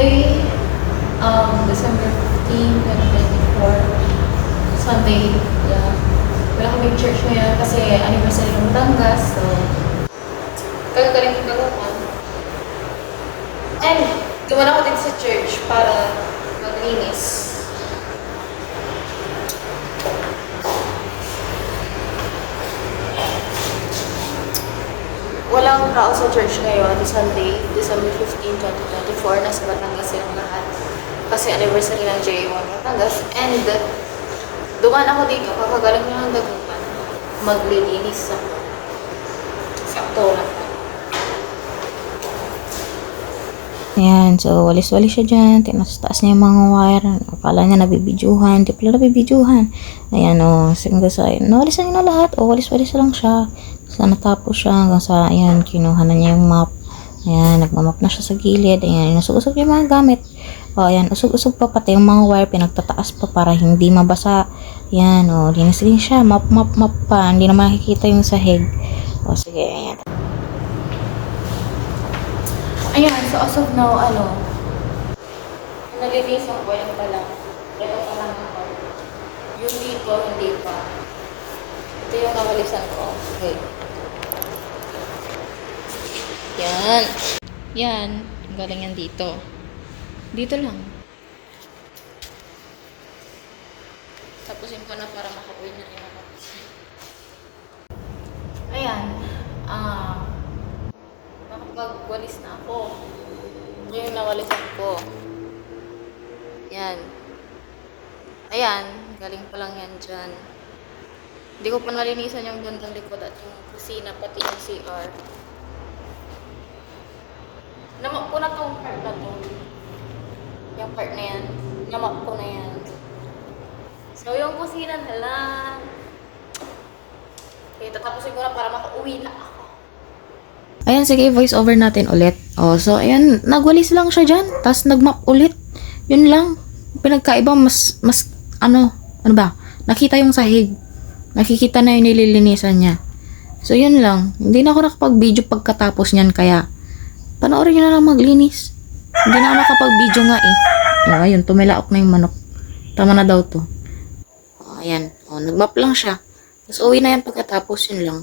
Sunday, December 15, 2024. Sunday, yeah. Wala kami church ngayon kasi anniversary ng Batangas. So, kagagaling ko gawin. And, duman ako din sa church para maglinis. Walang tao sa church ngayon, Sunday, December 15, 2024. Nasa Batangas silang lahat. Kasi anniversary ng J1 Batangas. And, dumaan ako dito, kakagaling ko ng dagupan. Maglilinis ako. Sakto lang. Ayan, so walis-walis siya dyan. Tinas-taas niya yung mga wire. Akala niya nabibidyuhan. Di pala nabibidyuhan. Ayan, o. Hanggang sa, nawalisan niya na lahat. O, walis-walis lang siya. Sa natapos siya. Hanggang sa, ayan, kinuha na niya yung map. Ayan, nagmamap na siya sa gilid. Ayan, inusog-usog yung mga gamit. O, ayan, usog-usog pa pati yung mga wire. Pinagtataas pa para hindi mabasa. Ayan, o, linis-linis siya. Map pa. Hindi na makikita yung sahig. O, sige, ayan. Ayan, so as of now, nalilisan ko yan pala. Ito pa lang ako. Yung dito, hindi pa. Ito yung nawalisan ko. Okay. Yan. Yan. Galing yan dito. Dito lang. Tapusin ko na para makauwi na rin ako. Ayan. Nakapagwalis na ako. Ito yung nawalisan ko. Yan. Ayan. Galing pa lang yan dyan. Hindi ko pa nalinisan yung bandang likod at yung kusina, pati yung CR. Namap ko na tong part na to. Yung part na yan. Namap ko na yan. So, yung kusina na lang. Okay, tatapusin ko na para makauwi na ako. Ayan, sige, voice over natin ulit. O, so, ayan, nagwalis lang siya dyan. Tapos, nagmap ulit. Yun lang. Pinagkaiba, mas, ano ba? Nakita yung sahig. Nakikita na yung nililinisan niya. So, yun lang. Hindi na ako nakapag-video pagkatapos niyan, kaya, panoorin nyo na lang maglinis. Hindi na ako nakapag-video nga eh. O, ayun, tumilaok na yung manok. Tama na daw to. O, ayan. O, nagmap lang siya. Tapos, uwi na yan pagkatapos, yun lang.